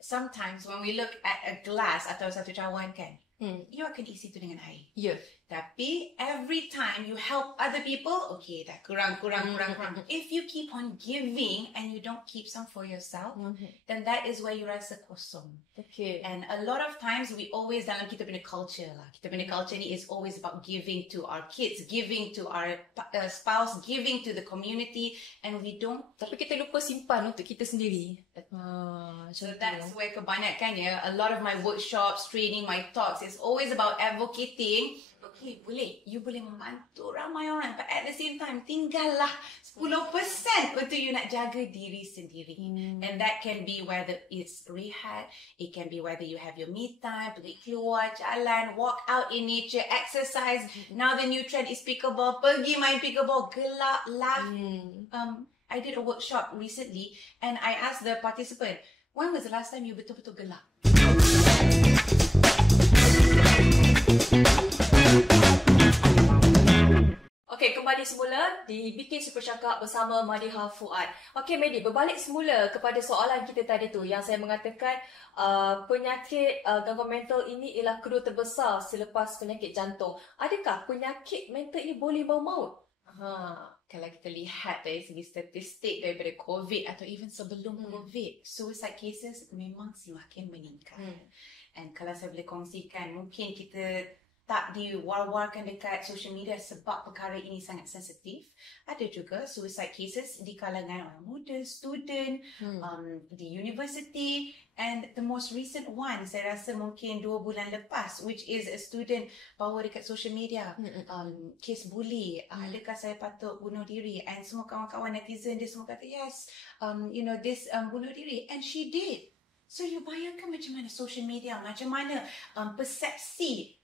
sometimes when we look at a glass atau satu cawan kan, you akan isi tu dengan air. Yeah. Tapi every time you help other people, okay, dah kurang. If you keep on giving and you don't keep some for yourself, then that is where you rasa kosong. Okay. And a lot of times we always dalam kita punya culture lah. Kita punya culture ni is always about giving to our kids, giving to our spouse, giving to the community, and we don't. Tapi kita lupa simpan untuk kita sendiri. So that's where kebanyakan a lot of my workshops, training, my talks is always about advocating. Okay, you boleh membantu ramai orang, but at the same time, tinggallah 10% untuk you nak jaga diri sendiri. And that can be whether it's rehat, it can be whether you have your me time, pergi keluar, jalan, walk out in nature, exercise. Now the new trend is pickleball, pergi main pickleball, gelak, laugh. I did a workshop recently and I asked the participant, when was the last time you betul-betul gelak? Okey, kembali semula di Bikin Super Cakap bersama Madiha Fuad. Okey, Medi, berbalik semula kepada soalan kita tadi tu yang saya mengatakan penyakit gangguan mental ini ialah kedua terbesar selepas penyakit jantung. Adakah penyakit mental ini boleh bawa maut? Kalau kita lihat dari segi statistik daripada COVID atau even sebelum COVID, suicide cases memang semakin meningkat. And kalau saya boleh kongsikan, mungkin kita tak diwar-warkan dekat social media sebab perkara ini sangat sensitif. Ada juga suicide cases di kalangan orang muda, student, di university, and the most recent one, saya rasa mungkin 2 bulan lepas, which is a student bawa dekat social media, case bully, adakah saya patut bunuh diri, and semua kawan-kawan netizen dia semua kata, yes, this bunuh diri, and she did. So you bayangkan macam mana social media, macam mana persepsi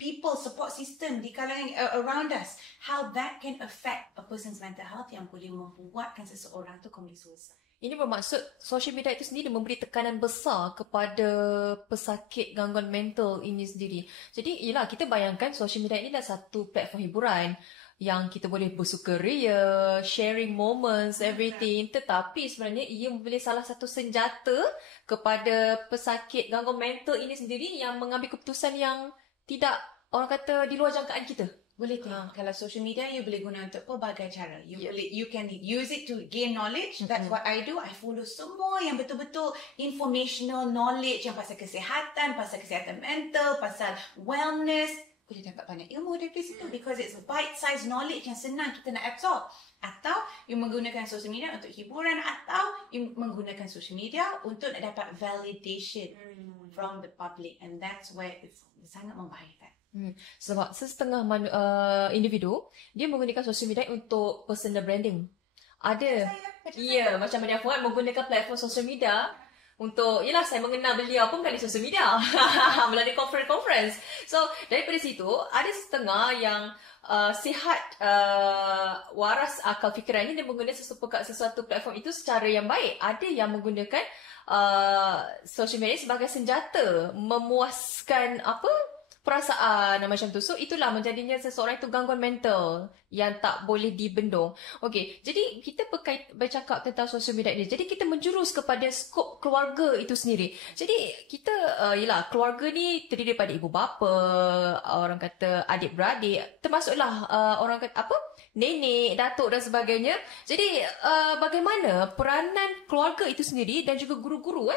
people support system di kalangan around us, how that can affect a person's mental health yang boleh membuatkan seseorang tu commit suicide. Ini bermaksud social media itu sendiri memberi tekanan besar kepada pesakit gangguan mental ini sendiri. Jadi, yelah, kita bayangkan social media ini adalah satu platform hiburan yang kita boleh bersukaria, sharing moments, everything. Tetapi sebenarnya ia memberi salah satu senjata kepada pesakit gangguan mental ini sendiri yang mengambil keputusan yang tidak, orang kata, di luar jangkaan kita. Boleh tengok. Kalau social media, you boleh guna untuk pelbagai cara. You can use it to gain knowledge. That's what I do. I follow semua yang betul-betul informational knowledge yang pasal kesihatan mental, pasal wellness. Boleh dapat banyak ilmu dari situ because it's bite-sized knowledge yang senang kita nak absorb. Atau you menggunakan social media untuk hiburan, atau you menggunakan social media untuk nak dapat validation from the public, and that's where it's sangat membahayakan. Sebab setengah individu dia menggunakan social media untuk personal branding. Ada, macam Madiha Fuad menggunakan platform social media untuk, yelah, saya mengenal beliau pun melalui social media melalui conference. So daripada situ ada setengah yang sihat waras akal fikiran ini, dia menggunakan sesuatu platform itu secara yang baik. Ada yang menggunakan social media sebagai senjata memuaskan perasaan macam tu. So itulah menjadinya seseorang itu gangguan mental yang tak boleh dibendung. Okey, jadi kita bercakap tentang social media ini. Jadi kita menjurus kepada skop keluarga itu sendiri. Jadi kita yelah, keluarga ni terdiri daripada ibu bapa, orang kata adik-beradik, termasuklah orang kata nenek, datuk dan sebagainya. Jadi bagaimana peranan keluarga itu sendiri dan juga guru-guru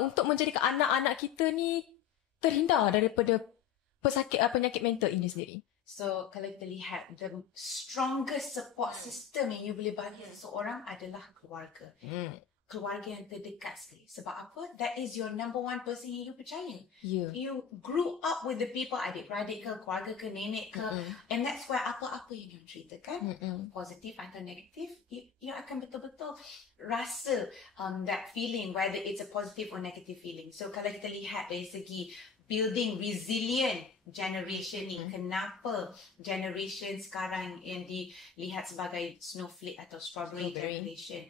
untuk menjadikan anak-anak kita ni terhindar daripada penyakit mental ini sendiri. So, kalau kita lihat, the strongest support system yang you boleh bagi seseorang adalah keluarga. Keluarga yang terdekat sekali. Sebab apa? That is your number one person yang you percaya. You grew up with the people, adik-beradik ke, keluarga ke, nenek ke, and that's why apa-apa yang you ceritakan, positif atau negatif, you akan betul-betul rasa that feeling, whether it's a positive or negative feeling. So, kalau kita lihat dari segi building resilient generation ni, kenapa generation sekarang yang dilihat sebagai snowflake atau strawberry generation,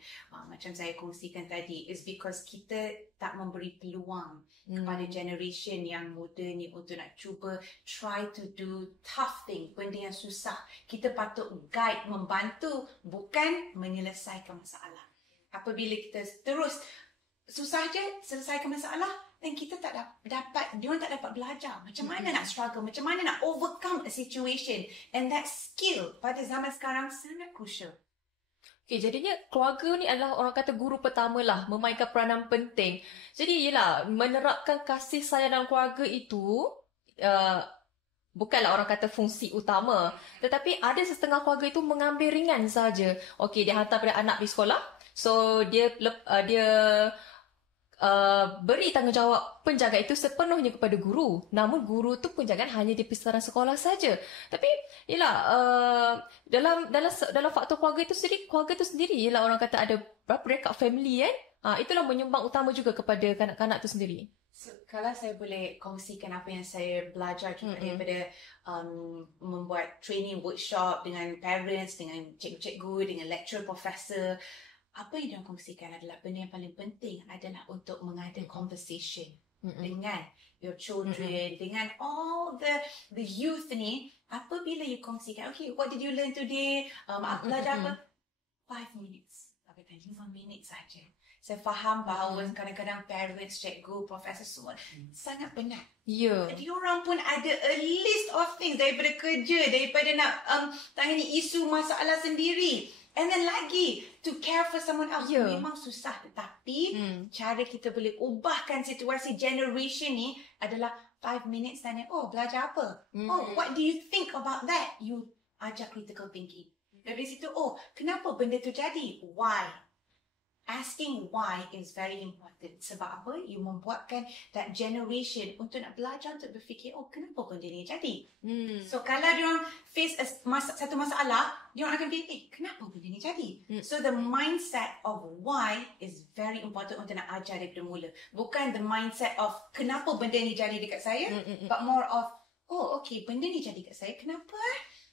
macam saya kongsikan tadi, is because kita tak memberi peluang kepada generation yang muda ni untuk nak cuba try to do tough thing, benda yang susah. Kita patut guide, membantu, bukan menyelesaikan masalah. Apabila kita terus susah je selesaikan masalah dan kita tak dapat, diorang tak dapat belajar macam mana nak struggle, macam mana nak overcome a situation, and that skill pada zaman sekarang sangat crucial. Okay, jadinya keluarga ni adalah orang kata guru pertama lah, memainkan peranan penting. Jadi yelah, menerapkan kasih sayang dalam keluarga itu bukanlah orang kata fungsi utama, tetapi ada setengah keluarga itu mengambil ringan saja. Okey, dia hantar pada anak di sekolah, so dia beri tanggungjawab penjagaan itu sepenuhnya kepada guru. Namun guru tu penjagaan hanya di pesaran sekolah saja. Tapi yalah, dalam faktor keluarga itu sendiri ialah orang kata ada breakup family itulah menyumbang utama juga kepada kanak-kanak itu sendiri. So, kalau saya boleh kongsikan apa yang saya belajar juga daripada membuat training workshop dengan parents, dengan cikgu-cikgu, dengan lecturer, profesor, apa yang dia kongsikan adalah benda yang paling penting adalah untuk mengadakan conversation dengan your children, dengan all the youth ni. Apabila you kongsikan, okay, what did you learn today? Belajar apa? 5 minutes. Kata 5 minit saja. Saya faham bahawa kadang-kadang parents, cikgu, profesor semua sangat penat. Ya. Diorang pun ada a list of things daripada kerja, daripada nak tangani isu masalah sendiri. And then lagi, to care for someone else memang susah. Tetapi, cara kita boleh ubahkan situasi generation ni adalah 5 minutes tanya, oh, belajar apa? Oh, what do you think about that? You ajar critical thinking. Dari situ, oh, kenapa benda tu jadi? Why? Asking why is very important. Sebab apa? You membuatkan that generation untuk nak belajar, untuk berfikir, oh, kenapa benda ni jadi? So, kalau diorang face satu masalah, diorang akan fikir, kenapa benda ni jadi? So, the mindset of why is very important untuk nak ajar daripada mula. Bukan the mindset of, kenapa benda ni jadi dekat saya, but more of, oh, okay, benda ni jadi dekat saya, kenapa?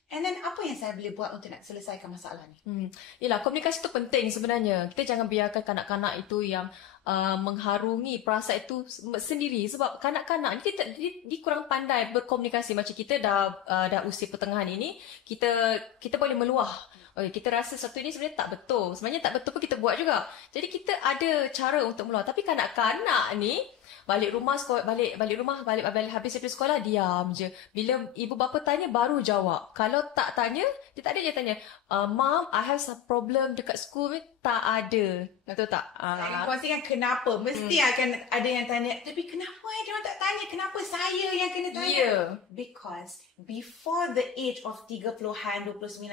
And then apa yang saya boleh buat untuk nak selesaikan masalah ni? Yelah, komunikasi itu penting sebenarnya. Kita jangan biarkan kanak-kanak itu yang mengharungi perasaan itu sendiri. Sebab kanak-kanak ni dia kurang pandai berkomunikasi. Macam kita dah usia pertengahan ini, kita boleh meluah. Okay, kita rasa satu ini sebenarnya tak betul. Sebenarnya tak betul pun kita buat juga. Jadi kita ada cara untuk meluah. Tapi kanak-kanak ni balik rumah habis dari sekolah diam je. Bila ibu bapa tanya baru jawab. Kalau tak tanya, dia tak ada je tanya, Mom, I have some problem dekat school. Tak ada. Betul tak? Saya kongsikan kenapa. Mesti akan ada yang tanya, tapi kenapa dia orang tak tanya? Kenapa saya yang kena tanya? Yeah. Because before the age of 30-an, 29,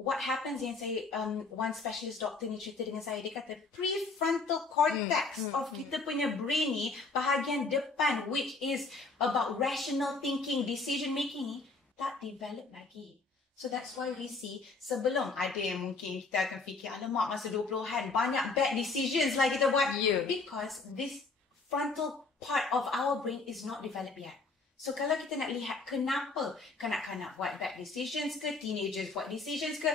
what happens yang saya, one specialist doctor ni cerita dengan saya, dia kata prefrontal cortex of kita punya brain ni, bahagian depan, which is about rational thinking, decision making ni, tak develop lagi. So that's why we see, sebelum ada yang mungkin kita akan fikir, alamak masa 20-an, banyak bad decisions lah kita buat. Because this frontal part of our brain is not developed yet. So kalau kita nak lihat kenapa kanak-kanak buat bad decisions ke, teenagers buat decisions ke,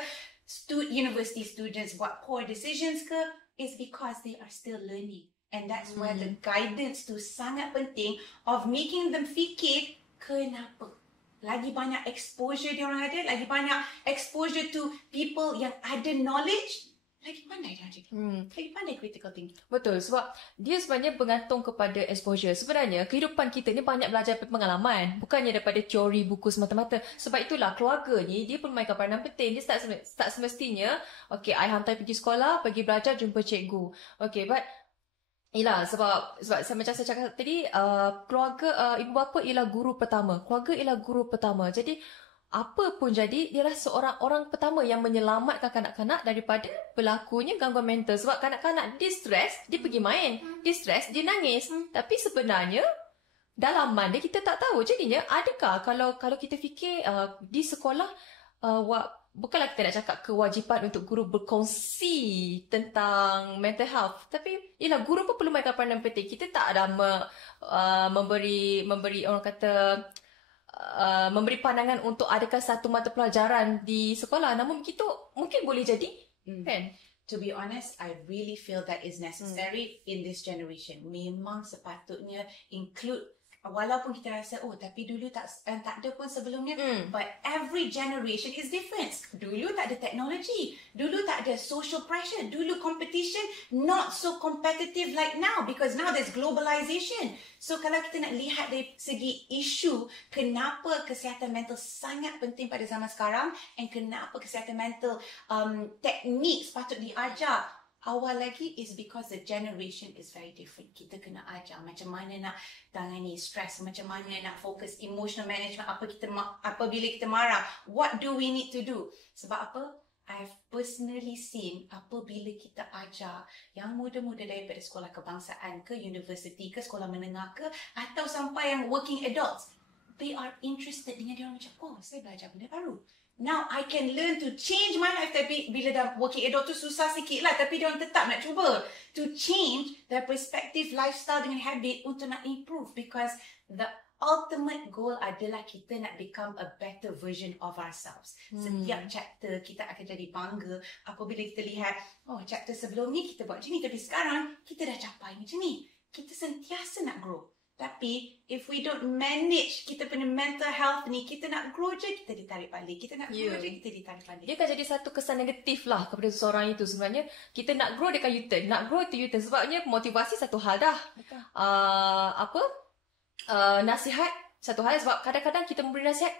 university students buat poor decisions ke, is because they are still learning. And that's where the guidance tu sangat penting of making them fikir kenapa. Lagi banyak exposure diorang ada, lagi banyak exposure to people yang ada knowledge, lagi pandai dia ada. Lagi pandai critical thinking. Betul, sebab dia sebenarnya bergantung kepada exposure. Sebenarnya, kehidupan kita ni banyak belajar daripada pengalaman. Bukannya daripada teori buku semata-mata. Sebab itulah, keluarga ni, dia pun memainkan peranan penting. Dia tak semestinya, okay, I hantar pergi sekolah, pergi belajar, jumpa cikgu. Okay, but Yelah, sebab macam saya cakap tadi, keluarga, ibu bapa ialah guru pertama. Keluarga ialah guru pertama. Jadi, apa pun jadi, dia adalah seorang orang pertama yang menyelamatkan kanak-kanak daripada berlakunya gangguan mental. Sebab kanak-kanak, dia stres, dia pergi main. Dia stres, dia nangis. Tapi sebenarnya, dalaman dia kita tak tahu. Jadinya, adakah kalau kita fikir di sekolah, bukanlah kita nak cakap kewajipan untuk guru berkongsi tentang mental health, tapi ialah guru pun perlu mainkan peranan penting. Kita tak ada memberi orang kata memberi pandangan untuk adakah satu mata pelajaran di sekolah, namun begitu mungkin boleh jadi kan. To be honest, I really feel that is necessary in this generation. Memang sepatutnya include walaupun kita rasa tapi dulu tak ada pun sebelumnya, but every generation is different. Dulu tak ada teknologi, dulu tak ada social pressure, dulu competition not so competitive like now because now there's globalization. So kalau kita nak lihat dari segi isu kenapa kesihatan mental sangat penting pada zaman sekarang and kenapa kesihatan mental teknik sepatut diajar awal lagi is because the generation is very different. Kita kena ajar macam mana nak tangani stress, macam mana nak fokus emotional management, apabila kita marah, what do we need to do? Sebab apa? I've personally seen apabila kita ajar yang muda-muda daripada sekolah kebangsaan ke universiti ke sekolah menengah ke atau sampai yang working adults, they are interested dengan dia orang macam, saya belajar benda baru. Now I can learn to change my life. Tapi bila dah working adult tu susah sikit lah. Tapi diorang tetap nak cuba to change their perspective, lifestyle dengan habit untuk nak improve. Because the ultimate goal adalah kita nak become a better version of ourselves. Setiap chapter kita akan jadi bangga apabila kita lihat, chapter sebelum ni kita buat macam ni. Tapi sekarang kita dah capai macam ni. Kita sentiasa nak grow. Tapi, if we don't manage kita punya mental health ni, kita nak grow je, kita ditarik balik. Kita nak grow je, kita ditarik balik. Dia akan jadi satu kesan negatif lah kepada seseorang itu sebenarnya. Kita nak grow, dia akan U-turn. Nak grow, itu U-turn. Sebabnya motivasi satu hal dah. Nasihat satu hal. Sebab kadang-kadang kita memberi nasihat,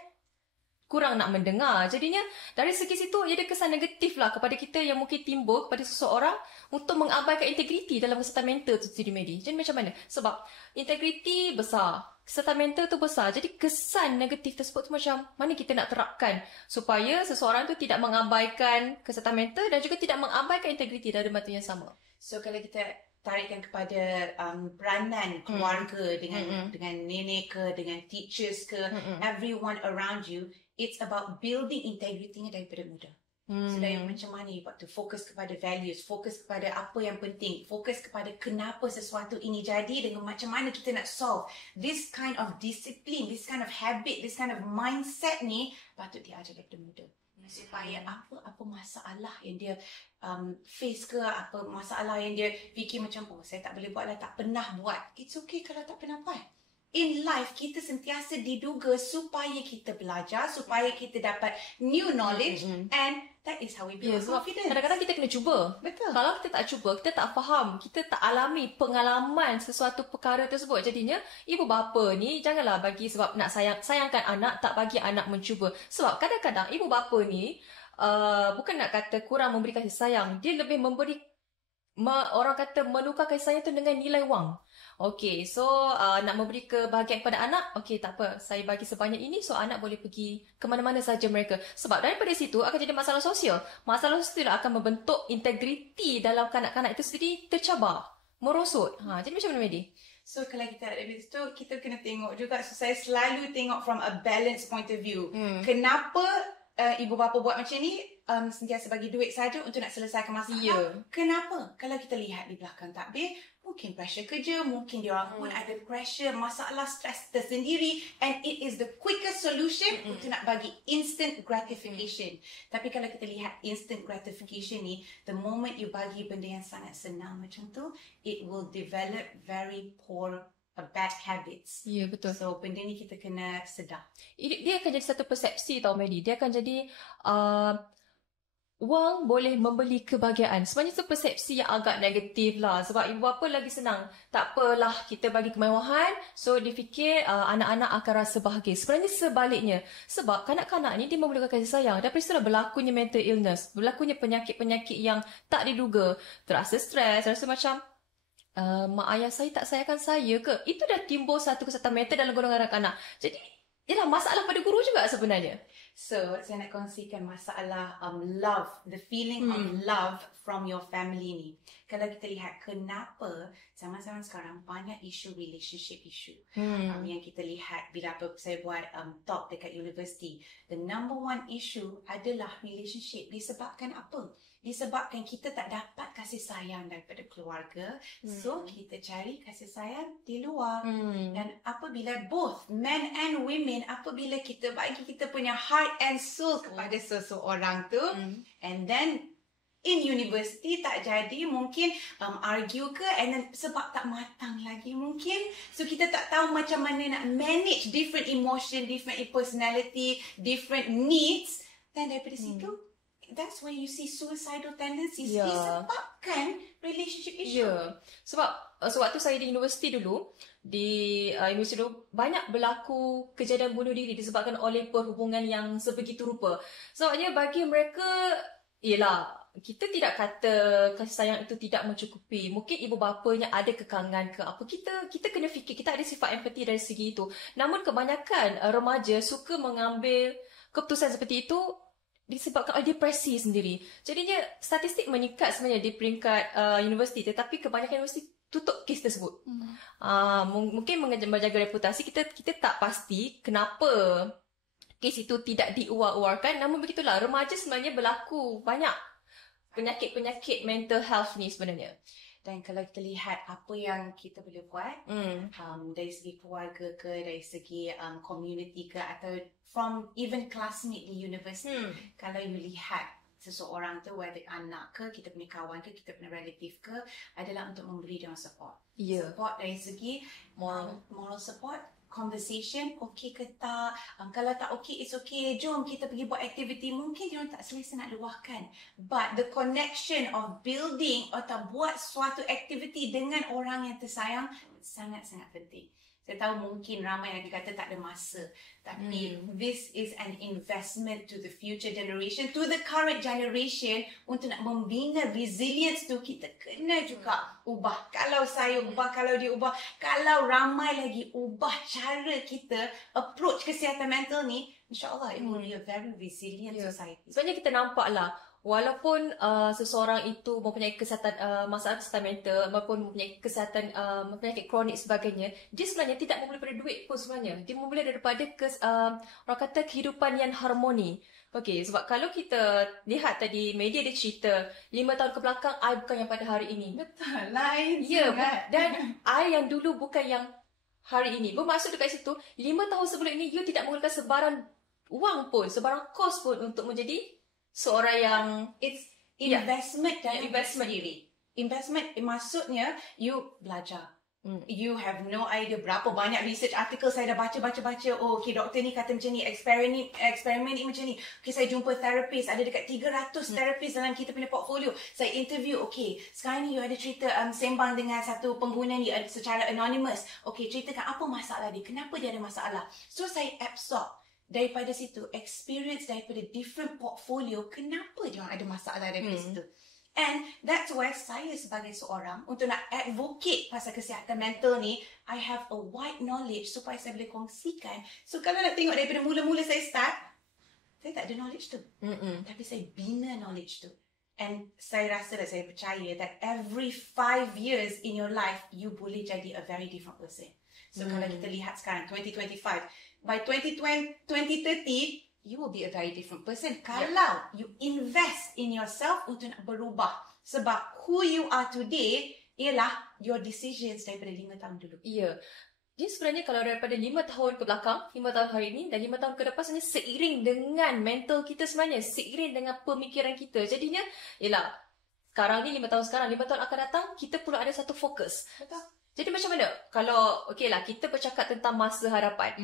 kurang nak mendengar. Jadinya dari segi situ ia ada kesan negatif lah kepada kita yang mungkin timbul kepada seseorang untuk mengabaikan integriti dalam kesihatan mental tu sendiri, Medi. Jadi macam mana? Sebab integriti besar, kesihatan mental tu besar. Jadi kesan negatif tersebut tu macam mana kita nak terapkan supaya seseorang tu tidak mengabaikan kesihatan mental dan juga tidak mengabaikan integriti dalam mata yang sama. So kalau kita tarikkan kepada peranan keluarga dengan nenek ke, dengan teachers ke, everyone around you, it's about building integrity-nya daripada muda. So dari macam mana you buat tu, fokus kepada values, fokus kepada apa yang penting, fokus kepada kenapa sesuatu ini jadi dengan macam mana kita nak solve. This kind of discipline, this kind of habit, this kind of mindset ni patut diajar daripada muda. Supaya apa masalah yang dia face ke, apa masalah yang dia fikir macam, saya tak boleh buat lah, tak pernah buat. It's okay kalau tak pernah buat. In life, kita sentiasa diduga supaya kita belajar, supaya kita dapat new knowledge and that is how we build confidence. Kadang-kadang kita kena cuba. Betul. Kalau kita tak cuba, kita tak faham, kita tak alami pengalaman sesuatu perkara tersebut. Jadinya, ibu bapa ni janganlah bagi sebab nak sayangkan anak, tak bagi anak mencuba. Sebab kadang-kadang ibu bapa ni bukan nak kata kurang memberi kasih sayang, dia lebih memberi orang kata menukar kasih sayang tu dengan nilai wang. Okey, so nak memberi kebahagiaan kepada anak, okey tak apa, saya bagi sebanyak ini so anak boleh pergi ke mana-mana saja mereka. Sebab daripada situ akan jadi masalah sosial. Masalah sosial akan membentuk integriti dalam kanak-kanak itu sendiri tercabar, merosot. Jadi macam mana, Medi? So kalau kita ada dari situ, kita kena tengok juga. So saya selalu tengok from a balanced point of view. Kenapa ibu bapa buat macam ni? Sentiasa bagi duit saja untuk nak selesaikan masalah. Kenapa? Kalau kita lihat di belakang takbir, mungkin pressure kerja, mungkin diorang pun ada pressure, masalah stres tersendiri, and it is the quickest solution untuk nak bagi instant gratification. Tapi kalau kita lihat instant gratification ni, the moment you bagi benda yang sangat senang macam tu, it will develop very poor bad habits. Ya, betul. So, benda ni kita kena sedar. Dia akan jadi satu persepsi tau, Medi. Dia akan jadi wang boleh membeli kebahagiaan. Sebenarnya itu persepsi yang agak negatif lah. Sebab ibu bapa lagi senang. Tak apalah kita bagi kemewahan. So dia fikir anak-anak akan rasa bahagia. Sebenarnya sebaliknya. Sebab kanak-kanak ni dia memerlukan kasih sayang. Daripada situlah berlakunya mental illness. Berlakunya penyakit-penyakit yang tak diduga. Terasa stres. Rasa macam mak ayah saya tak sayangkan saya ke. Itu dah timbul satu kesihatan mental dalam golongan anak-anak. Jadi ialah masalah pada guru juga sebenarnya. So, saya nak kongsikan masalah love, the feeling of love from your family ni. Kalau kita lihat kenapa zaman-zaman sekarang banyak isu relationship issue yang kita lihat bila saya buat talk dekat universiti. The number one issue adalah relationship. Disebabkan apa? Disebabkan kita tak dapat kasih sayang daripada keluarga. So, kita cari kasih sayang di luar. Dan apabila both men and women, apabila kita bagi kita punya heart and soul kepada seseorang tu, and then in university tak jadi, mungkin argue ke, and then sebab tak matang lagi mungkin, so kita tak tahu macam mana nak manage different emotion, different personality, different needs, dan daripada situ that's when you see suicidal tendencies disebabkan relationship issue. Sebab sewaktu saya di universiti dulu, banyak berlaku kejadian bunuh diri disebabkan oleh perhubungan yang sebegitu rupa. Sebabnya bagi mereka, kita tidak kata kasih sayang itu tidak mencukupi. Mungkin ibu bapanya ada kekangan ke apa. Kita kena fikir, kita ada sifat empati dari segi itu. Namun kebanyakan remaja suka mengambil keputusan seperti itu disebabkan oleh depresi sendiri. Jadinya statistik meningkat sebenarnya di peringkat universiti, tetapi kebanyakan universiti tutup kes tersebut. Mungkin menjaga reputasi, kita tak pasti kenapa kes itu tidak diuar-uarkan. Namun begitulah, remaja sebenarnya berlaku banyak penyakit-penyakit mental health ni sebenarnya. Dan kalau kita lihat apa yang kita boleh buat dari segi keluarga ke, dari segi community ke, atau from even classmate di university, kalau you lihat seseorang tu, whether anak ke, kita punya kawan ke, kita punya relative ke, adalah untuk memberi dia support. Support dari segi moral support, conversation, okay ke tak, kalau tak okay, it's okay, jom kita pergi buat aktiviti. Mungkin dia orang tak selesa nak luahkan, but the connection of building atau buat suatu aktiviti dengan orang yang tersayang sangat-sangat penting. Saya tahu mungkin ramai yang kata tak ada masa, tapi this is an investment to the future generation, to the current generation, untuk nak membina resilience tu. Kita kena juga ubah. Kalau saya ubah, kalau dia ubah, kalau ramai lagi ubah cara kita approach kesihatan mental ni, insyaAllah it will be a very resilient society. Sebenarnya kita nampaklah, walaupun seseorang itu mempunyai masalah kesihatan mental maupun mempunyai kesihatan penyakit kronik sebagainya, dia sebenarnya tidak memulai daripada duit pun sebenarnya. Dia memulai daripada orang kata kehidupan yang harmoni. Okey, sebab kalau kita lihat tadi media dia cerita 5 tahun ke belakang, I bukan yang pada hari ini. Betul, lain. Dan I yang dulu bukan yang hari ini. Bermaksud dekat situ, 5 tahun sebelum ini you tidak menggunakan sebarang wang pun, sebarang kos pun untuk menjadi seorang yang investment dan investment diri. Investment maksudnya you belajar. You have no idea berapa banyak research article saya dah baca. Oh, okay, doktor ni kata macam ni, eksperimen ni macam ni. Okay, saya jumpa therapist, ada dekat 300 therapist dalam kita punya portfolio. Saya interview, okay, sekarang ni you ada cerita sembang dengan satu pengguna ni secara anonymous. Okay, ceritakan apa masalah dia, kenapa dia ada masalah. So, saya absorb daripada situ, experience daripada different portfolio, kenapa dia ada masalah daripada situ. And that's why saya sebagai seorang, untuk nak advocate pasal kesihatan mental ni, I have a wide knowledge supaya saya boleh kongsikan. So kalau nak tengok daripada mula-mula saya start, saya tak ada knowledge tu. Tapi saya bina knowledge tu. And saya rasa dan saya percaya that every 5 years in your life, you boleh jadi a very different person. So kalau kita lihat sekarang, 2025, by 2030, you will be a very different person. Kalau you invest in yourself untuk nak berubah. Sebab who you are today ialah your decisions daripada 5 tahun dulu. Dia sebenarnya kalau daripada 5 tahun ke belakang, 5 tahun hari ini dan 5 tahun ke depan, sebenarnya seiring dengan mental kita sebenarnya, seiring dengan pemikiran kita. Jadinya, sekarang ni 5 tahun sekarang, 5 tahun akan datang, kita perlu ada satu fokus. Betul. Jadi macam mana? Kalau, kita bercakap tentang masa hadapan.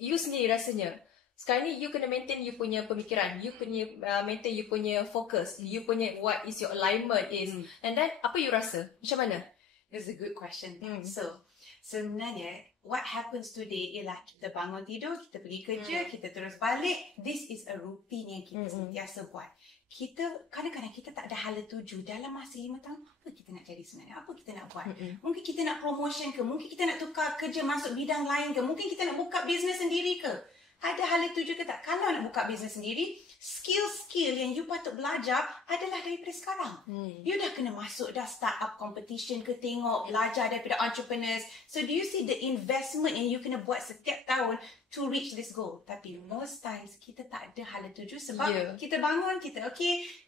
You sendiri rasanya, sekarang ni you kena maintain you punya pemikiran, you punya maintain you punya fokus, you punya what is your alignment is. And then, apa you rasa? Macam mana? It's a good question. So, sebenarnya, what happens today ialah kita bangun tidur, kita pergi kerja, kita terus balik. This is a routine yang kita sentiasa buat. Kita, kadang-kadang kita tak ada hala tuju dalam masa 5 tahun. Apa kita nak jadi sebenarnya? Apa kita nak buat? Mungkin kita nak promotion ke? Mungkin kita nak tukar kerja masuk bidang lain ke? Mungkin kita nak buka bisnes sendiri ke? Ada hala tuju ke tak? Kalau nak buka bisnes sendiri, skill-skill yang you patut belajar adalah daripada sekarang. You dah kena masuk dah startup competition ke, tengok, belajar daripada entrepreneurs. So do you see the investment yang you kena buat setiap tahun to reach this goal? Tapi most times, kita tak ada hala tuju sebab kita bangun, kita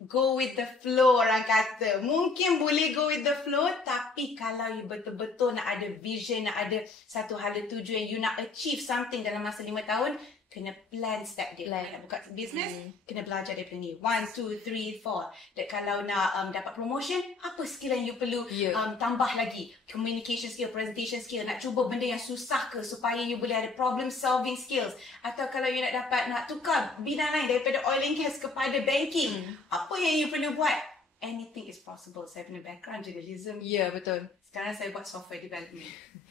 go with the flow orang kata. Mungkin boleh go with the flow, tapi kalau you betul-betul nak ada vision, nak ada satu hala tuju yang you nak achieve something dalam masa 5 tahun, kena plan step dia. Plan. Nak buka business, kena belajar daripada ni. 1, 2, 3, 4. Dan kalau nak dapat promotion, apa skill yang you perlu tambah lagi? Communication skill, presentation skill. Nak cuba benda yang susah ke supaya you boleh ada problem solving skills. Atau kalau you nak tukar bidang lain daripada oil and gas kepada banking. Apa yang you perlu buat? Anything is possible. Saya punya background journalism. Ya, betul. Sekarang saya buat software development.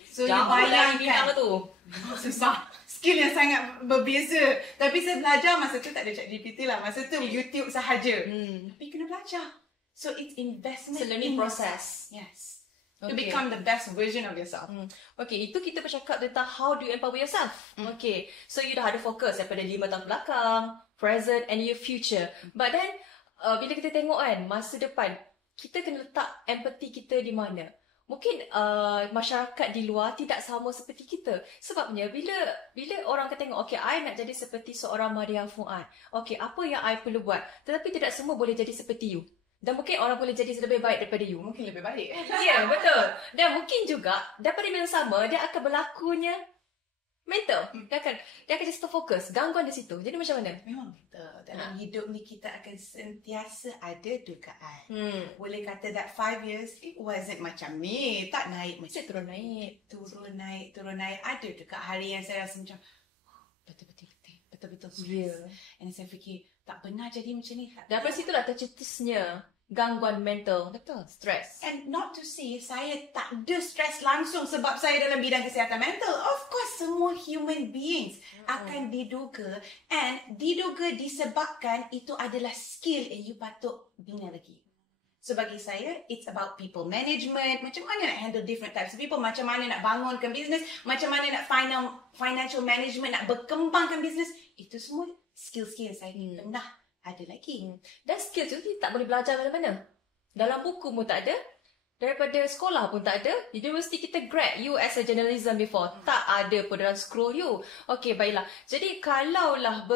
So Jauh you bayangkan tu. susah. Skill yang sangat berbeza. Tapi saya belajar masa tu tak ada ChatGPT lah. Masa tu YouTube sahaja. Tapi kena belajar. So it's investment. It's a learning process. Yes. To become the best version of yourself. Okay, itu kita bercakap tentang how do you empower yourself. Okay, so you dah ada fokus daripada 5 tahun belakang, present and your future. But then, bila kita tengok kan, masa depan, kita kena letak empathy kita di mana. Mungkin masyarakat di luar tidak sama seperti kita. Sebabnya bila orang kata tengok, okay, I nak jadi seperti seorang Maria Fuad. Okay, apa yang I perlu buat? Tetapi tidak semua boleh jadi seperti you. Dan mungkin orang boleh jadi lebih baik daripada you. Mungkin lebih baik. Ya, betul. Dan mungkin juga, daripada yang sama, dia akan berlakunya mental. Dia akan just terfokus. Gangguan di situ. Jadi macam mana? Memang betul. Dalam hidup ni kita akan sentiasa ada dugaan. Boleh kata that 5 years, it wasn't macam ni. Tak naik macam Turun naik. Turun naik. Ada juga hari yang saya rasa macam, betul-betul stress. And saya fikir, tak pernah jadi macam ni. Daripada situlah tercetusnya gangguan mental. Betul. Stress. And not to say saya tak ada stress langsung sebab saya dalam bidang kesihatan mental. Of course, semua human beings akan diduga. And diduga disebabkan itu adalah skill yang you patut bina lagi. So bagi saya, it's about people management. Macam mana nak handle different types of people. Macam mana nak bangunkan business. Macam mana nak financial management. Nak berkembangkan business. Itu semua skill-skill saya pernah ada lagi. Dan skill tu kita tak boleh belajar mana-mana. Dalam buku pun tak ada. Daripada sekolah pun tak ada. Universiti kita grad you as a journalism before. Tak ada pun dalam scroll you. Okay, baiklah. Jadi kalaulah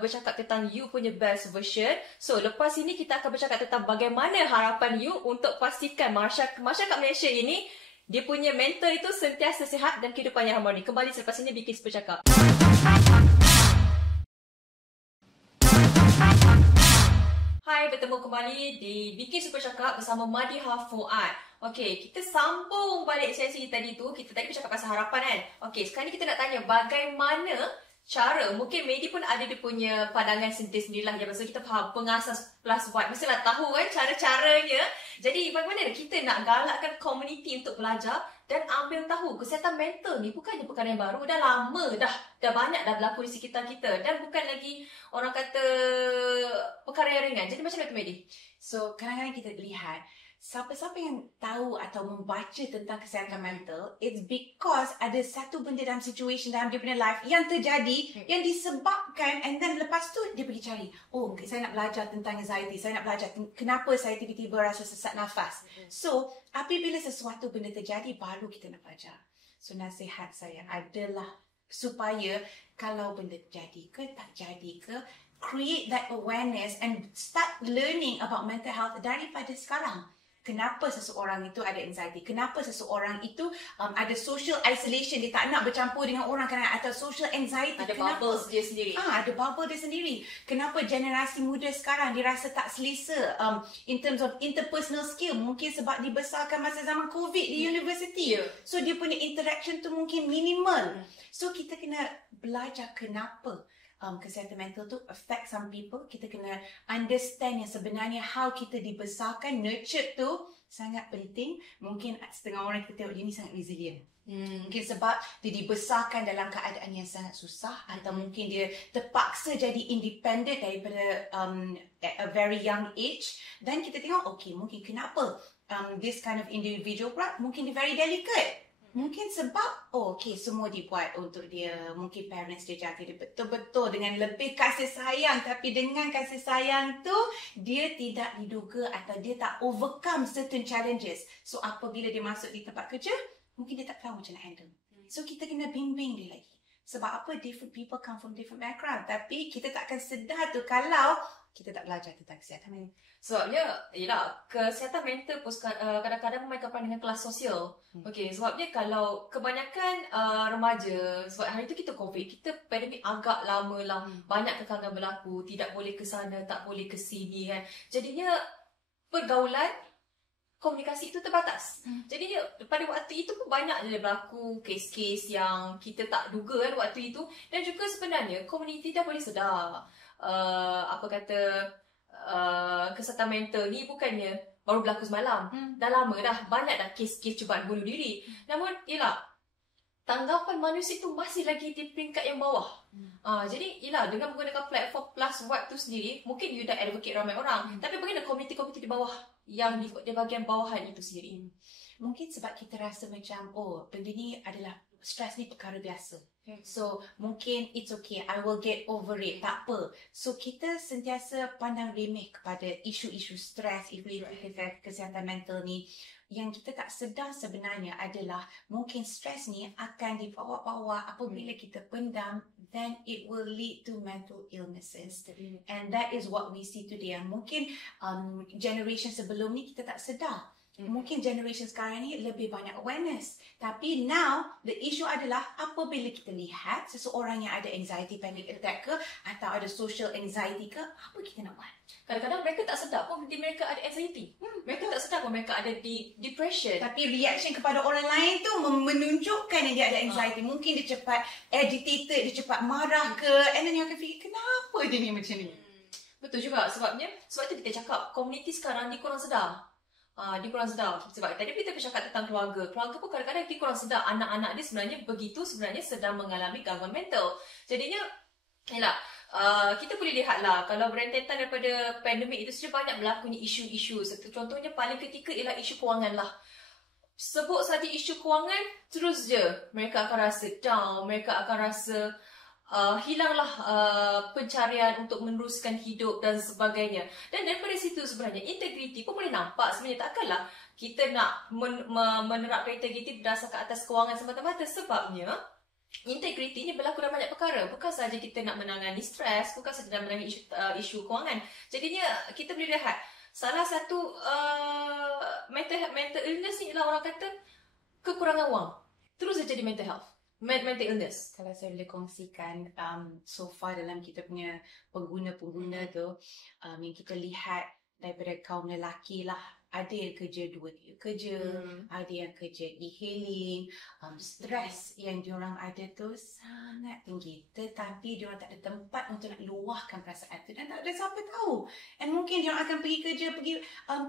bercakap tentang you punya best version. So lepas ini kita akan bercakap tentang bagaimana harapan you untuk pastikan masyarakat Malaysia ini dia punya mental itu sentiasa sihat dan kehidupan yang harmoni. Kembali selepas ini Bikis bercakap. Hai, bertemu kembali di Bikis Bercakap bersama Madiha Fuad. Okey, kita sambung balik sesi tadi tu. Kita tadi bercakap pasal harapan kan. Okey, sekarang ni kita nak tanya bagaimana cara, mungkin Medi pun ada dia punya pandangan sendiri-sendirilah. Yang maksud kita faham pengasas plus what. Mestilah tahu kan cara-caranya. Jadi bagaimana kita nak galakkan komuniti untuk belajar dan ambil tahu kesihatan mental ni bukannya perkara yang baru. Dah lama dah banyak dah berlaku di sekitar kita. Dan bukan lagi orang kata perkara yang ringan. Jadi macam mana tu Medi? So kadang-kadang kita lihat siapa-siapa yang tahu atau membaca tentang kesihatan mental, it's because ada satu benda dalam situation dalam dia punya life yang terjadi, yang disebabkan, and then lepas tu dia pergi cari, oh saya nak belajar tentang anxiety, saya nak belajar kenapa saya tiba-tiba rasa sesak nafas. So apabila sesuatu benda terjadi, baru kita nak belajar. So nasihat saya adalah supaya kalau benda jadi ke tak jadi ke, create that awareness and start learning about mental health daripada sekarang. Kenapa seseorang itu ada anxiety? Kenapa seseorang itu ada social isolation? Dia tak nak bercampur dengan orang kadang-kadang, atau social anxiety. Ada kenapa? bubbles dia sendiri. Ada bubble dia sendiri. Kenapa generasi muda sekarang dia rasa tak selesa in terms of interpersonal skill? Mungkin sebab dibesarkan masa zaman COVID di universiti. So dia punya interaction tu mungkin minimal. So kita kena belajar kenapa kesihatan mental tu affect some people. Kita kena understand yang sebenarnya how kita dibesarkan, nurtured tu sangat penting. Mungkin setengah orang kita tengok dia ni sangat resilient. Mungkin sebab dia dibesarkan dalam keadaan yang sangat susah, atau mungkin dia terpaksa jadi independent daripada at a very young age. Dan kita tengok, okay, mungkin kenapa this kind of individual pula mungkin dia very delicate. Mungkin sebab, okay, semua dibuat untuk dia. Mungkin parents dia jaga dia betul-betul dengan lebih kasih sayang. Tapi dengan kasih sayang tu, dia tidak diduga atau dia tak overcome certain challenges. So apabila dia masuk di tempat kerja, mungkin dia tak tahu macam nak handle. So kita kena bimbing dia lagi. Sebab apa? Different people come from different background. Tapi kita tak akan sedar tu kalau kita tak belajar tentang kesihatan mental. Sebabnya, kesihatan mental pun kadang-kadang memainkan peran dengan kelas sosial. Okey, sebabnya kalau kebanyakan remaja, sebab hari tu kita COVID, kita pandemik agak lama lah, banyak kekangan berlaku, tidak boleh ke sana, tak boleh ke sini kan. Jadinya, pergaulan, komunikasi itu terbatas. Jadinya, pada waktu itu pun banyak je berlaku kes-kes yang kita tak duga kan waktu itu. Dan juga sebenarnya, komuniti dah boleh sedar. Kesihatan mental ni bukannya baru berlaku semalam. Dah lama dah. Banyak dah kes-kes cubaan bunuh diri. Namun, tanggapan manusia tu masih lagi di peringkat yang bawah. Jadi, dengan menggunakan platform Plus What tu sendiri, mungkin you dah advocate ramai orang. Tapi bagaimana komuniti-komuniti di bawah yang di bahagian bawahan itu sendiri? Mungkin sebab kita rasa macam, benda ni adalah, stres ni perkara biasa. So, mungkin it's okay, I will get over it, tak apa. So, kita sentiasa pandang remeh kepada isu-isu stres, isu-isu kesihatan mental ni. Yang kita tak sedar sebenarnya adalah mungkin stres ni akan dibawa-bawa apabila kita pendam, then it will lead to mental illnesses. And that is what we see today. Mungkin generation sebelum ni kita tak sedar. Mungkin generation sekarang ni lebih banyak awareness. Tapi now, the issue adalah apabila kita lihat seseorang yang ada anxiety, panic attack ke, atau ada social anxiety ke, apa kita nak buat? Kadang-kadang mereka tak sedar pun mereka ada anxiety. Mereka tak sedar pun mereka ada depression. Tapi reaction kepada orang lain tu menunjukkan yang dia ada anxiety. Mungkin dia cepat agitated, dia cepat marah ke, and then you akan fikir, kenapa dia ni macam ni? Betul juga. Sebab tu kita cakap, komuniti sekarang dia kurang sedar. Dia kurang sedar. Sebab tadi kita bercakap tentang keluarga. Keluarga pun kadang-kadang dia kurang sedar. Anak-anak dia sebenarnya sedang mengalami gangguan mental. Jadinya, kita boleh lihatlah kalau berentetan daripada pandemik itu saja banyak berlakunya isu-isu. Contohnya paling ketika ialah isu kewangan lah. Sebut saja isu kewangan, terus je mereka akan rasa down, mereka akan rasa hilanglah pencarian untuk meneruskan hidup dan sebagainya. Dan daripada situ sebenarnya integriti pun boleh nampak sebenarnya takkanlah kita nak menerapkan integriti berdasarkan atas kewangan semata-mata. Sebabnya integriti ni berlaku dalam banyak perkara. Bukan sahaja kita nak menangani stres, bukan sahaja nak menangani isu kewangan. Jadinya kita boleh lihat salah satu mental illness ni ialah orang kata kekurangan wang. Terus jadi mental health. Mental illness. Kalau saya boleh kongsikan, so far dalam kita punya pengguna-pengguna tu, yang kita lihat daripada kaum lelaki lah, ada yang kerja dua kerja, ada yang kerja e-hailing, stres yang diorang ada tu sangat tinggi. Tetapi diorang tak ada tempat untuk nak luahkan perasaan tu dan tak ada siapa tahu. And mungkin diorang akan pergi kerja,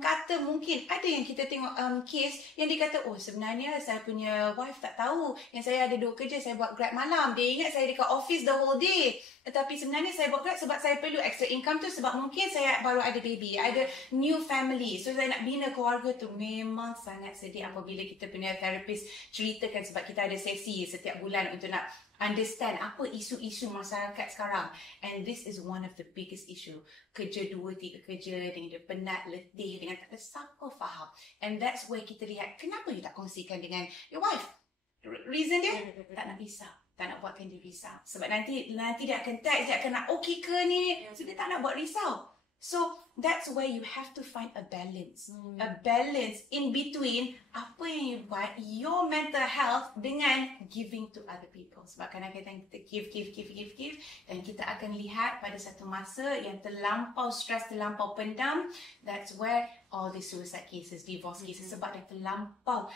kata mungkin ada yang kita tengok kes yang dia kata, sebenarnya saya punya wife tak tahu yang saya ada dua kerja, saya buat Grab malam. Dia ingat saya dekat office the whole day. Tetapi sebenarnya saya buat Grab sebab saya perlu extra income tu sebab mungkin saya baru ada baby, ada new family. So saya nak bina keluarga tu. Memang sangat sedih apabila kita punya therapist ceritakan sebab kita ada sesi setiap bulan untuk nak understand apa isu-isu masyarakat sekarang. And this is one of the biggest issue. Kerja 2-3 kerja dengan dia penat, letih, dengan tak ada siapa faham. And that's where kita lihat, kenapa you tak kongsikan dengan your wife? Reason dia? Tak nak risau. Tak nak buatkan dia risau. Sebab nanti dia akan text, dia akan nak okey ke ni? So dia tak nak buat risau. So that's where you have to find a balance. A balance in between apa yang you buat, your mental health dengan giving to other people. Sebab kadang-kadang kita give dan kita akan lihat pada satu masa yang terlampau stres, terlampau pendam, that's where all the suicide cases, divorce cases, sebab dah terlampau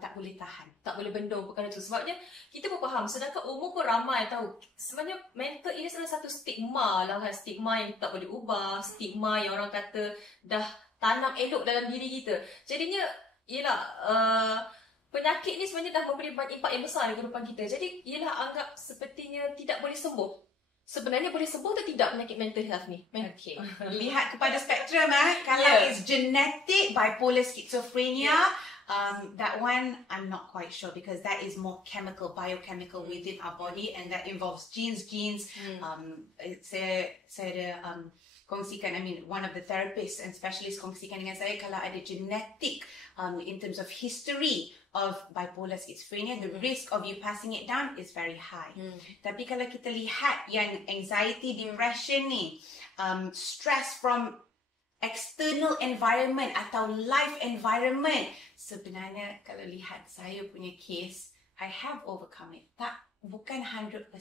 tak boleh tahan. Tak boleh bendung perkara itu. Sebabnya kita pun faham, sedangkan umur pun ramai tahu. Sebenarnya mental ini adalah satu stigma lah. Stigma yang tak boleh ubah, stigma yang orang kata dah tanam elok dalam diri kita. Jadinya, penyakit ni sebenarnya dah memberi impak yang besar di kehidupan kita. Jadi, anggap sepertinya tidak boleh sembuh. Sebenarnya boleh sembuh atau tidak penyakit mental health ni? Okay. Lihat kepada spektrum. Kalau it's genetic, bipolar schizophrenia, that one I'm not quite sure because that is more biochemical within our body and that involves genes. Saya ada kongsikan, one of the therapists and specialists kongsikan dengan saya kalau ada genetic in terms of history of bipolar schizophrenia, the risk of you passing it down is very high. Tapi kalau kita lihat yang anxiety, depression ni, stress from external environment atau life environment. Sebenarnya kalau lihat saya punya case, I have overcome it. Bukan 100%.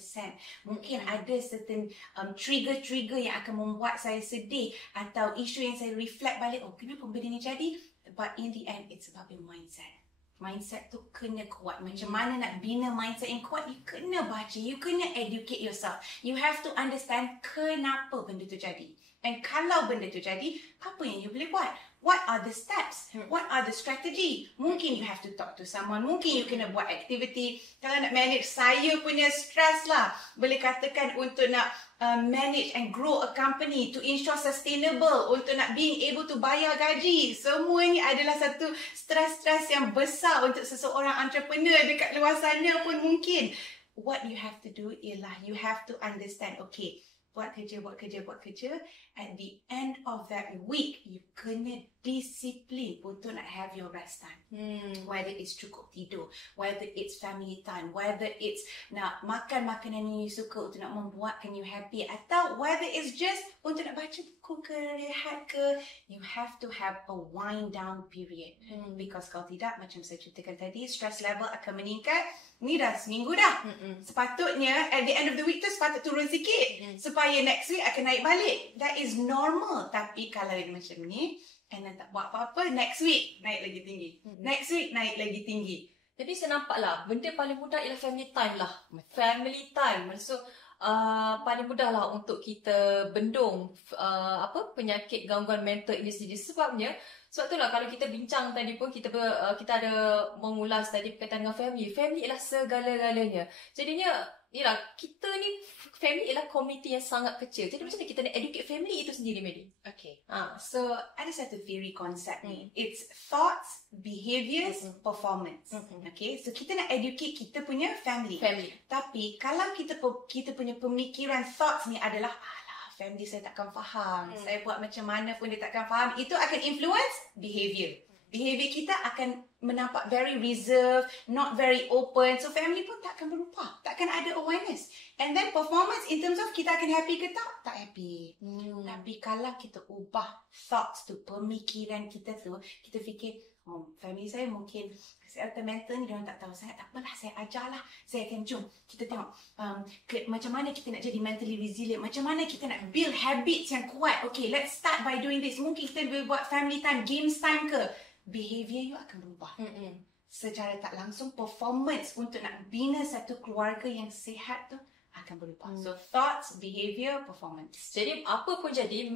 Mungkin ada certain trigger-trigger yang akan membuat saya sedih atau isu yang saya reflect balik, oh kenapa benda ni jadi? But in the end, it's about your mindset. Mindset tu kena kuat. Macam mana nak bina mindset yang kuat? You kena baca, you kena educate yourself. You have to understand kenapa benda tu jadi. And kalau benda tu jadi, apa yang you boleh buat? What are the steps? What are the strategy? Mungkin you have to talk to someone. Mungkin you kena buat activity. Kalau nak manage saya punya stress lah. Boleh katakan untuk nak manage and grow a company to ensure sustainable, untuk nak being able to bayar gaji. Semua ni adalah satu stres-stres yang besar untuk seseorang entrepreneur dekat luar sana pun mungkin. What you have to do ialah you have to understand, okay, buat kerja. At the end of that week, you kena disiplin untuk nak have your rest time. Whether it's cukup tidur, whether it's family time, whether it's nak makan makanan yang you suka untuk nak membuatkan you happy, atau whether it's just untuk nak baca buku ke, rehat ke, you have to have a wind down period. Because kalau tidak, macam saya ceritakan tadi, stress level akan meningkat. Ni dah seminggu dah. Sepatutnya at the end of the week tu sepatut turun sikit supaya next week akan naik balik. That is normal. Tapi kalau macam ni and then tak buat apa-apa, next week naik lagi tinggi. Next week naik lagi tinggi. Jadi saya nampak lah, benda paling mudah ialah family time lah. Family time. So, paling mudah lah untuk kita bendung penyakit gangguan mental ini sendiri. Sebab itulah kalau kita bincang tadi pun kita ada mengulas tadi berkaitan dengan family. Family ialah segala-galanya. Jadinya ialah kita ni family ialah komuniti yang sangat kecil. Jadi macam mana kita nak educate family itu sendiri, Medi? Okay. So ada satu theory konsep ni. It's thoughts, behaviours, performance. Okay. So kita nak educate kita punya family. Tapi kalau kita punya pemikiran thoughts ni adalah family saya takkan faham. Saya buat macam mana pun dia takkan faham. Itu akan influence behavior. Behavior kita akan menampak very reserved, not very open. So family pun takkan berubah. Takkan ada awareness. And then performance in terms of kita akan happy ke tak? Tak happy. Tapi kalau kita ubah thoughts tu, pemikiran kita tu, kita fikir, family saya mungkin kesihatan mental ni diorang tak tahu. Saya tak apalah, saya ajarlah. Saya akan jom kita tengok macam mana kita nak jadi mentally resilient, macam mana kita nak build habits yang kuat. Okay, let's start by doing this. Mungkin kita boleh buat family time, games time ke. Behavior you akan berubah. Secara tak langsung performance untuk nak bina satu keluarga yang sihat tu akan berubah. So thoughts, behavior, performance. Jadi apa pun jadi,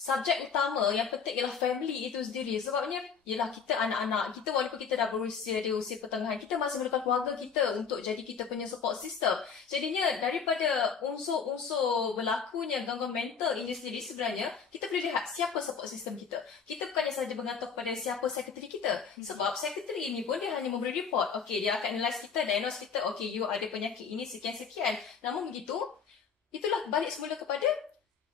subjek utama yang penting ialah family itu sendiri. Sebabnya ialah kita anak-anak, kita walaupun kita dah berusia di usia pertengahan, kita masih memerlukan keluarga kita untuk jadi kita punya support system. Jadinya daripada unsur-unsur berlakunya gangguan mental ini sendiri, sebenarnya kita boleh lihat siapa support system kita. Kita bukannya sahaja bergantung kepada siapa sekretari kita. Sebab sekretari ini pun dia hanya memberi report. Okay, dia akan analyse kita, diagnose kita. Okay, you ada penyakit ini sekian-sekian. Namun begitu, itulah balik semula kepada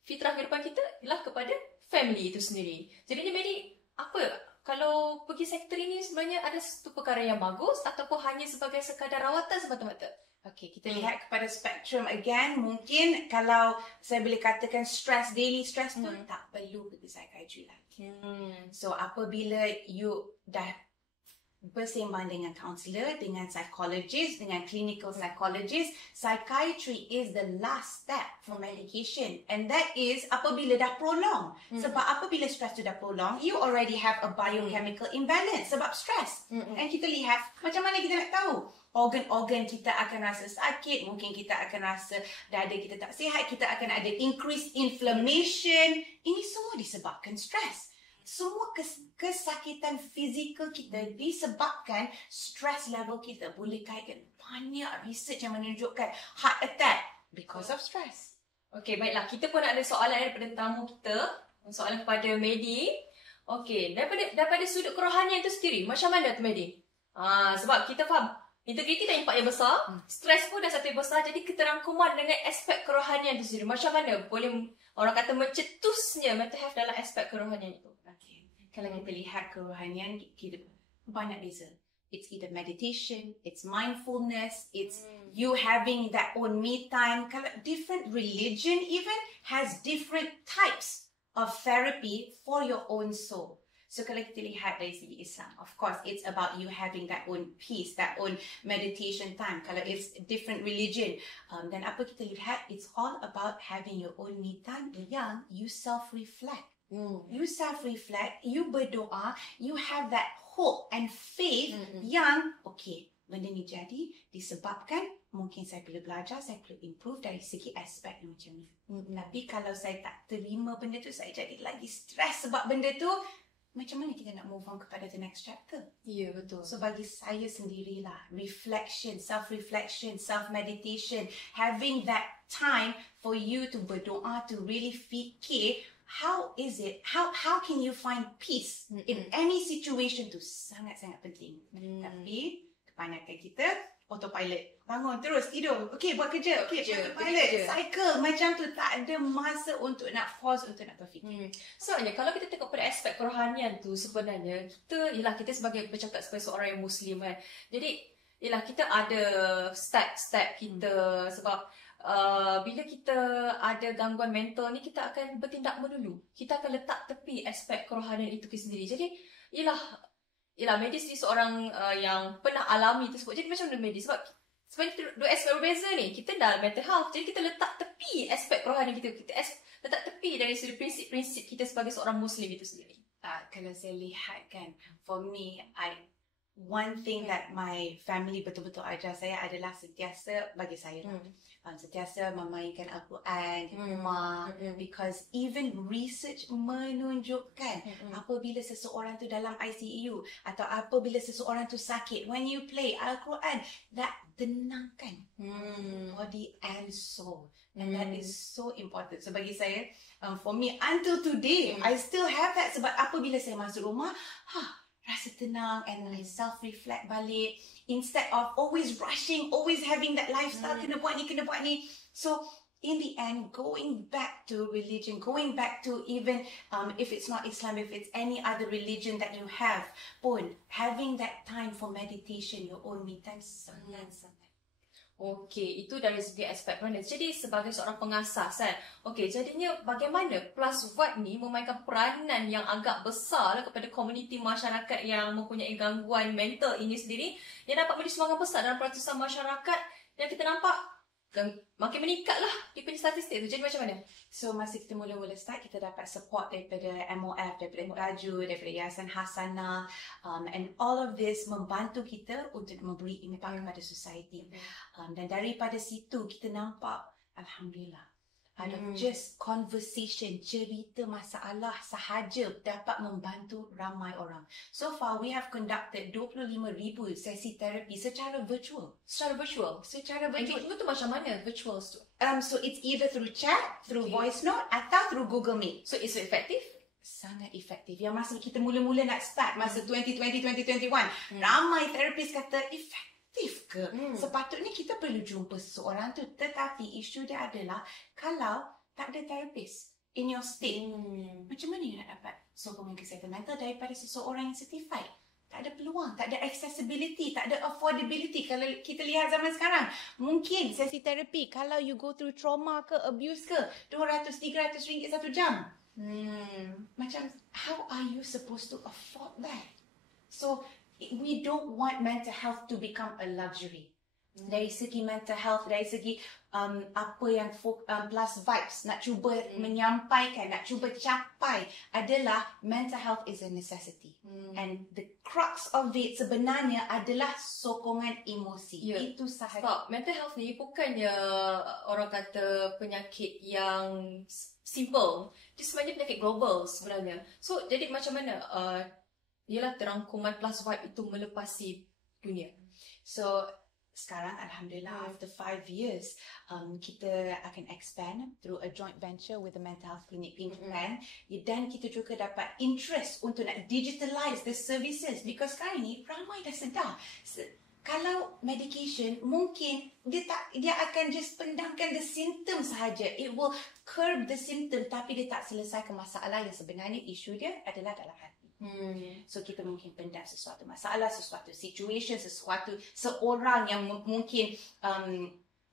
fitrah kehidupan kita ialah kepada family itu sendiri. Jadi Medi, apa kalau pergi sektor ini sebenarnya ada satu perkara yang bagus ataupun hanya sebagai sekadar rawatan semata-mata? Okay, kita lihat kepada spectrum again. Mungkin kalau saya boleh katakan stress, daily stress tu tak perlu pergi psychiatry lagi. So apabila you dah bersembang dengan counselor, dengan psychologist, dengan clinical psychologist, psychiatry is the last step for medication. And that is apabila dah prolong. Sebab apabila stress tu dah prolong, you already have a biochemical imbalance sebab stress. And kita lihat macam mana kita nak tahu. Organ-organ kita akan rasa sakit, mungkin kita akan rasa dada kita tak sihat, kita akan ada increased inflammation. Ini semua disebabkan stress. Semua kesakitan fizikal kita disebabkan stress level kita. Boleh kaitkan banyak research yang menunjukkan heart attack because of stress. Okey, baiklah. Kita pun ada soalan daripada tamu kita. Soalan kepada Medi. Okey, daripada sudut kerohanian itu sendiri, macam mana tu Medi? Sebab kita faham integriti dah impak yang besar, stres pun dah satu yang besar, jadi keterangkuman dengan aspek kerohanian itu sendiri. Macam mana boleh orang kata mencetusnya mental health dalam aspek kerohanian itu? Kalau kita lihat kerohanian, kita banyak beza. It's either meditation, it's mindfulness, it's you having that own me time. Different religion even has different types of therapy for your own soul. So kalau kita lihat dari segi Islam, of course, it's about you having that own peace, that own meditation time. Kalau it's different religion, then apa kita lihat, it's all about having your own me time yang you self-reflect. You self-reflect, you berdoa, you have that hope and faith yang, okay, benda ni jadi disebabkan mungkin saya perlu belajar, saya perlu improve dari segi aspek macam ni. Tapi kalau saya tak terima benda tu, saya jadi lagi stres sebab benda tu, macam mana kita nak move on kepada the next chapter? Ya, betul. So bagi saya sendirilah, reflection, self-reflection, self-meditation, having that time for you to berdoa, to really fikir, how is it, how can you find peace in any situation tu sangat-sangat penting. Tapi kebanyakan kita autopilot, bangun terus tidur, okay buat kerja, okay autopilot, cycle macam tu, tak ada masa untuk nak pause, untuk nak berfikir. Soalnya kalau kita tengok pada aspek kerohanian tu, sebenarnya kita sebagai bercakap sebagai seorang yang Muslim kan, jadi kita ada step kita sebab bila kita ada gangguan mental ni, kita akan bertindak menulu. Kita akan letak tepi aspek kerohanian itu sendiri. Jadi, medis ni seorang yang pernah alami tersebut. Jadi macam mana medis? Sebab sebenarnya dua aspek berbeza ni. Kita dah mental health. Jadi kita letak tepi aspek kerohanian kita. Kita letak tepi dari segi prinsip-prinsip kita sebagai seorang Muslim itu sendiri. Kalau saya lihat kan, for me, one thing that my family betul-betul ajar saya adalah sentiasa bagi saya sentiasa memainkan Al-Quran di rumah, because even research menunjukkan apabila seseorang tu dalam ICU atau apabila seseorang tu sakit, when you play Al-Quran, that tenangkan body and soul, and that is so important. So bagi saya, for me until today, I still have that, sebab apabila saya masuk rumah, rasa tenang, and I self-reflect balik instead of always rushing, always having that lifestyle, kena buat ni. So in the end, going back to religion, going back to even if it's not Islam, if it's any other religion that you have pun, having that time for meditation, your own me time, sangat-sangat. Okey, itu dari segi aspek kronis. Jadi sebagai seorang pengasas kan, okey, jadinya bagaimana Plus Vibe ni memainkan peranan yang agak besar kepada komuniti masyarakat yang mempunyai gangguan mental ini sendiri, yang dapat menjadi sumbangan besar dalam peratusan masyarakat yang kita nampak makin meningkat lah di punya statistik tu. Jadi macam mana? So masa kita mula-mula start, kita dapat support daripada MOF, daripada Muraju, daripada Yayasan Hasanah, and all of this membantu kita untuk memberi impact kepada society. Dan daripada situ kita nampak, Alhamdulillah, out of just conversation, cerita masalah sahaja dapat membantu ramai orang. So far, we have conducted 25,000 sesi terapi secara virtual. Secara virtual? Engagement tu macam mana virtual tu? So it's either through chat, through voice note, atau through Google Meet. So it's effective? Sangat efektif. Yang masa kita mula-mula nak start, masa 2020, 2021, ramai terapis kata efektif ke? Sepatutnya kita perlu jumpa seseorang tu. Tetapi isu dia adalah, kalau tak ada terapis in your state, macam mana you nak dapat sokongan kesihatan mental daripada seseorang yang certified? Tak ada peluang, tak ada accessibility, tak ada affordability. Kalau kita lihat zaman sekarang, mungkin sesi terapi, kalau you go through trauma ke, abuse ke, 200-300 ringgit satu jam. Macam, how are you supposed to afford that? So, we don't want mental health to become a luxury. Dari segi mental health, dari segi apa yang Plus Vibes nak cuba menyampaikan, nak cuba capai adalah mental health is a necessity. And the crux of it sebenarnya adalah sokongan emosi. Itu sahaja. Sebab mental health ni bukannya orang kata penyakit yang simple. Dia sebenarnya penyakit global sebenarnya. So, jadi macam mana ialah terangkuman Plus Vibe itu melepasi dunia? So, sekarang Alhamdulillah after 5 years, kita akan expand through a joint venture with the mental health clinic in Japan, dan kita juga dapat interest untuk nak digitalize the services, because sekarang ni ramai dah sedar kalau medication mungkin dia akan just pendamkan the symptom sahaja, it will curb the symptom, tapi dia tak selesaikan masalah yang sebenarnya isu dia adalah dalam hati. So kita mungkin pendam sesuatu masalah, sesuatu situation, seorang yang mungkin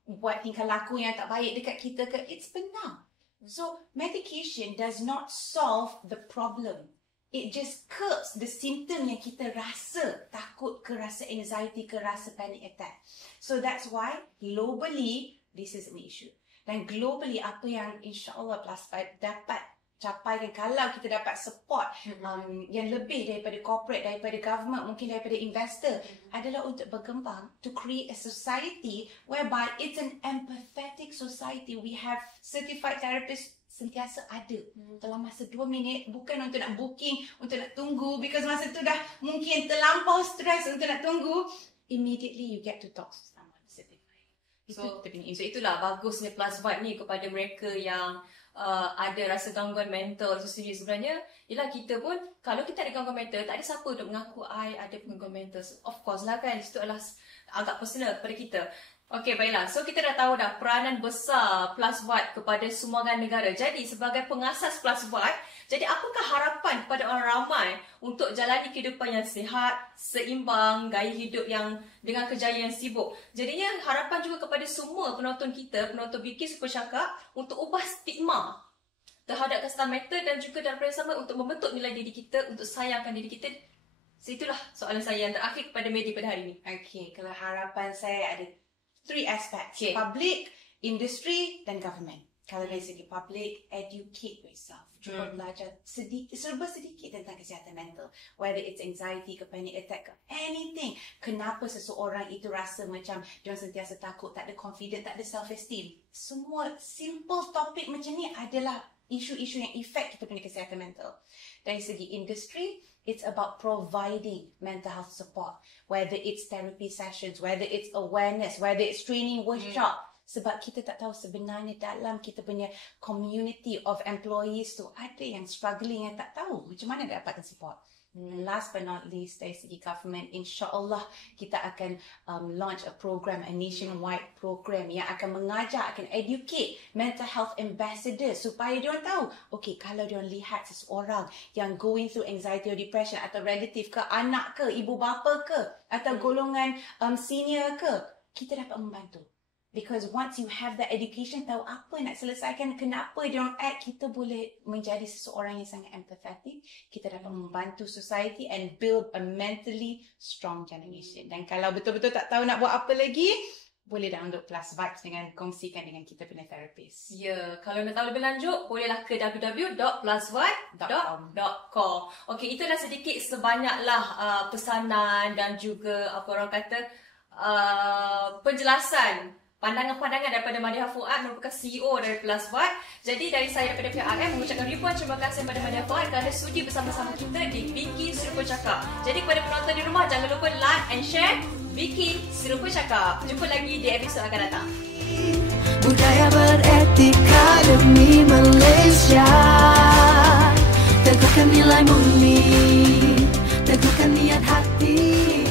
buat tingkah laku yang tak baik dekat kita ke, it's pendam. So medication does not solve the problem. It just curbs the symptom yang kita rasa takut ke, rasa anxiety ke, rasa panic attack. So that's why globally this is an issue. Dan globally apa yang insyaAllah +5 dapat capaikan kalau kita dapat support yang lebih daripada corporate, daripada government, mungkin daripada investor, adalah untuk berkembang to create a society whereby it's an empathetic society. We have certified therapists sentiasa ada dalam masa 2 minit, bukan untuk nak booking, untuk nak tunggu, because masa tu dah mungkin terlampau stres untuk nak tunggu. Immediately you get to talk to someone certified. So itulah bagusnya +5 ni kepada mereka yang ada rasa gangguan mental sendiri. Sebenarnya ialah kita pun, kalau kita ada gangguan mental, tak ada siapa untuk mengaku I ada gangguan mental. Of course lah kan, itu adalah agak personal kepada kita. Okey, baiklah. So kita dah tahu dah peranan besar +5 kepada sumbangan negara. Jadi sebagai pengasas +5, jadi apakah harapan kepada orang ramai untuk jalani kehidupan yang sihat, seimbang, gaya hidup yang dengan kerjaya yang sibuk. Jadinya harapan juga kepada semua penonton kita, penonton Bikin Super Cakap, untuk ubah stigma terhadap kesihatan mental dan juga dalam perang sama untuk membentuk nilai diri kita, untuk sayangkan diri kita. So itulah soalan saya yang terakhir kepada media pada hari ini. Okey, kalau harapan saya ada 3 aspects. Public, industry dan government. Kalau dari segi public, educate yourself. Cuba belajar serba sedikit tentang kesihatan mental. Whether it's anxiety ke, panic attack ke, anything. Kenapa seseorang itu rasa macam dia sentiasa takut, tak ada confident, tak ada self-esteem. Semua simple topik macam ni adalah isu-isu yang effect kita punya kesihatan mental. Dari segi industry, it's about providing mental health support. Whether it's therapy sessions, whether it's awareness, whether it's training workshop. Sebab kita tak tahu sebenarnya dalam kita punya community of employees tu ada yang struggling, yang tak tahu macam mana dapatkan support. Last but not least, dari segi government, insyaAllah kita akan launch a program, a nationwide program yang akan mengajar, akan educate mental health ambassadors supaya diorang tahu, okay, kalau diorang lihat seseorang yang going through anxiety or depression, atau relative ke, anak ke, ibu bapa ke, atau golongan senior ke, kita dapat membantu. Because once you have that education, tahu apa nak selesaikan, kenapa dia orang act, kita boleh menjadi seseorang yang sangat empathetic. Kita dapat membantu society and build a mentally strong generation. Dan kalau betul-betul tak tahu nak buat apa lagi, boleh download +Vibes dengan kongsikan dengan kita punya therapist. Ya, kalau nak tahu lebih lanjut, bolehlah ke www.plusvibe.com. Okey, itulah sedikit sebanyaklah pesanan dan juga apa orang kata penjelasan, pandangan-pandangan daripada Madiha Fuad, merupakan CEO dari +Vibe. Jadi dari saya daripada PRM mengucapkan ribuan terima kasih kepada Madiha Fuad kerana sudi bersama-sama kita di Bikin Super Cakap. Jadi kepada penonton di rumah, jangan lupa like and share Bikin Super Cakap. Jumpa lagi di episod akan datang. Budaya beretika demi Malaysia, tegakkan nilai murni, teguhkan niat hati.